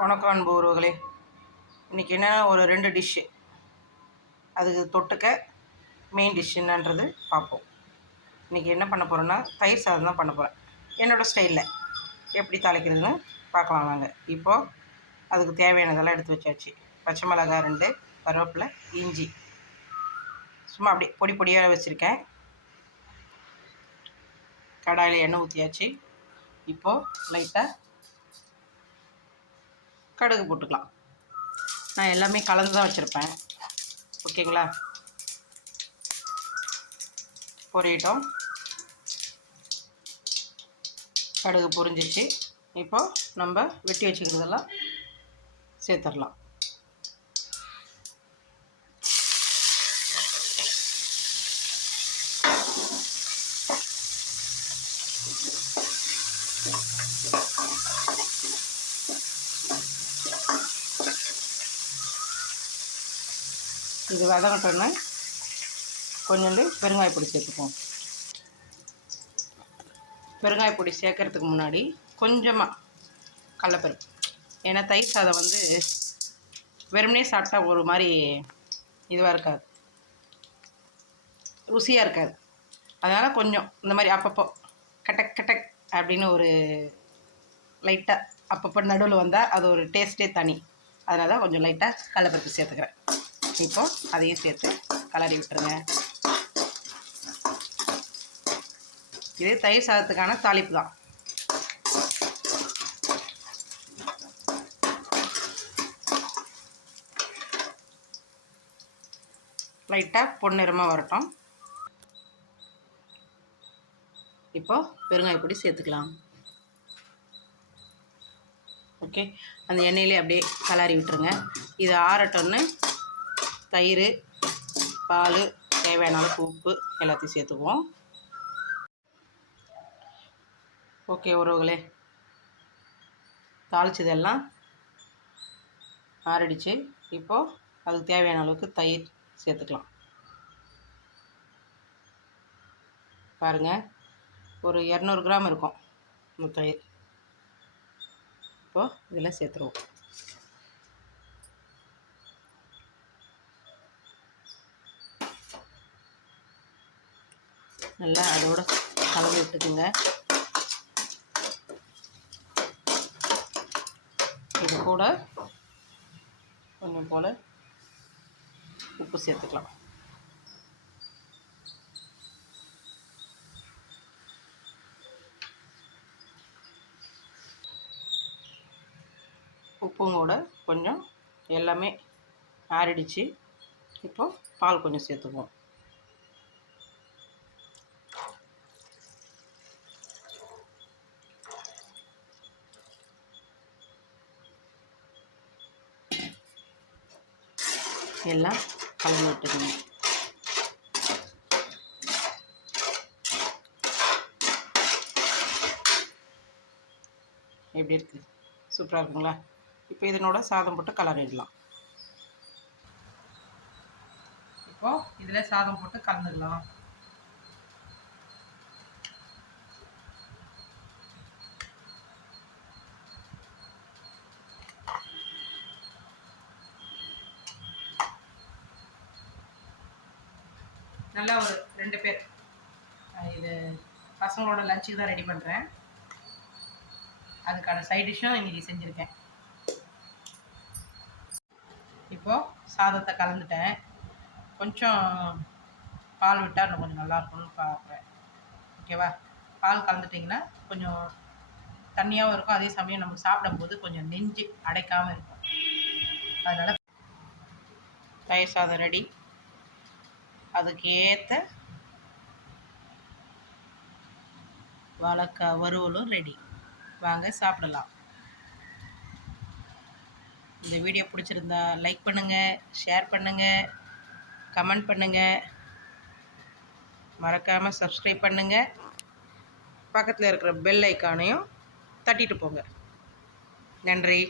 வணக்கம் அன்பு உறவுகளே இன்றைக்கி என்ன ஒரு ரெண்டு டிஷ்ஷு அதுக்கு தொட்டுக்க மெயின் டிஷ் என்னன்றது பார்ப்போம். இன்றைக்கி என்ன பண்ண போகிறோன்னா தயிர் சாதம் தான் பண்ண போகிறேன் என்னோடய ஸ்டைலில் எப்படி தாளிக்கிறதுன்னு பார்க்கலாம் வாங்க. இப்போது அதுக்கு தேவையானதெல்லாம் எடுத்து வச்சாச்சு. பச்சை மிளகாய் ரெண்டு கருவேப்பிலை இஞ்சி. சும்மா அப்படியே பொடி பொடியாக வச்சுருக்கேன். கடாயில் எண்ணெய் ஊற்றியாச்சு இப்போது லைட்டாக கடுகு போட்டுக்கலாம். நான் எல்லாமே கலந்து தான் வச்சுருப்பேன். ஓகேங்களா? பொரியட்டும். கடுகு பொரிஞ்சிச்சு. இப்போ நம்ம வெட்டி வச்சுக்கிறதெல்லாம் சேர்த்துடலாம். இது வதங்கட்டோன்னு கொஞ்சோண்டு பெருங்காய பொடி சேர்த்துப்போம். பெருங்காய பொடி சேர்க்கறதுக்கு முன்னாடி கொஞ்சமாக கடலப்பருப்பு. ஏன்னா தயிர் சாதம் வந்து வெறுமனே சாப்பிட்டா ஒரு மாதிரி இதுவாக இருக்காது. ருசியாக இருக்காது. அதனால் கொஞ்சம் இந்த மாதிரி அப்பப்போ கட்டக் கட்டக் அப்படின்னு ஒரு லைட்டாக அப்பப்போ நடுவில் வந்தால் அது ஒரு டேஸ்ட்டே தனி. அதனால தான் கொஞ்சம் லைட்டாக கடலப்பருப்பு சேர்த்துக்கிறேன். இப்போ அதையும் சேர்த்து கலரி விட்டுருங்க. இது தயிர் சாதத்துக்கான தாளிப்பு தான். லைட்டாக பொன்னிறமாக வரட்டும். இப்போ பெருங்காய பொடி சேர்த்துக்கலாம். ஓகே. அந்த எண்ணெயிலே அப்படியே கலரி விட்டுருங்க. இது ஆறட்டோன்னு தயிர் பால் தேவையான அளவுக்கு உப்பு எல்லாத்தையும் சேர்த்துக்குவோம். ஓகே உறவுகளே தாளிச்சதெல்லாம் ஆறடிச்சு. இப்போது அதுக்கு தேவையான அளவுக்கு தயிர் சேர்த்துக்கலாம். பாருங்கள் ஒரு இரநூறு கிராம் இருக்கும் இந்த தயிர். இப்போது இதில் சேர்த்துருவோம். நல்லா அதோட கலந்து விட்டுக்குங்க. இது கூட கொஞ்சம் போல் உப்பு சேர்த்துக்கலாம். உப்பும் கூட கொஞ்சம் எல்லாமே ஆறிடுச்சு. இப்போது பால் கொஞ்சம் சேர்த்துக்குவோம். எல்லாம் கலந்து விட்டுக்கணும் எப்படி இருக்குது சூப்பராக இருக்குங்களா? இப்போ இதனோட சாதம் போட்டு கலரிடலாம் இப்போது இதில் சாதம் போட்டு கலந்துடலாம். நல்லா ஒரு ரெண்டு பேர். இது பசங்களோட லஞ்சுக்கு தான் ரெடி பண்ணுறேன் அதுக்கான சைட் டிஷ்ஷும் இன்றைக்கி செஞ்சுருக்கேன். இப்போது சாதத்தை கலந்துட்டேன். கொஞ்சம் பால் விட்டால் இன்னும் கொஞ்சம் நல்லாயிருக்கும்னு பார்க்குறேன் ஓகேவா பால் கலந்துட்டிங்கன்னா கொஞ்சம் தண்ணியாகவும் இருக்கும். அதே சமயம் நம்ம சாப்பிடும்போது கொஞ்சம் நெஞ்சு அடைக்காமல் இருக்கும். அதனால் தயிர் சாதம் ரெடி அதுக்கேற்ற வாழைக்காய் வறுவலும் ரெடி வாங்க சாப்பிடலாம். இந்த வீடியோ பிடிச்சிருந்தா லைக் பண்ணுங்கள் ஷேர் பண்ணுங்கள் கமெண்ட் பண்ணுங்கள் மறக்காமல் சப்ஸ்கிரைப் பண்ணுங்கள் பக்கத்தில் இருக்கிற பெல் ஐக்கானையும் தட்டிட்டு போங்க. நன்றி.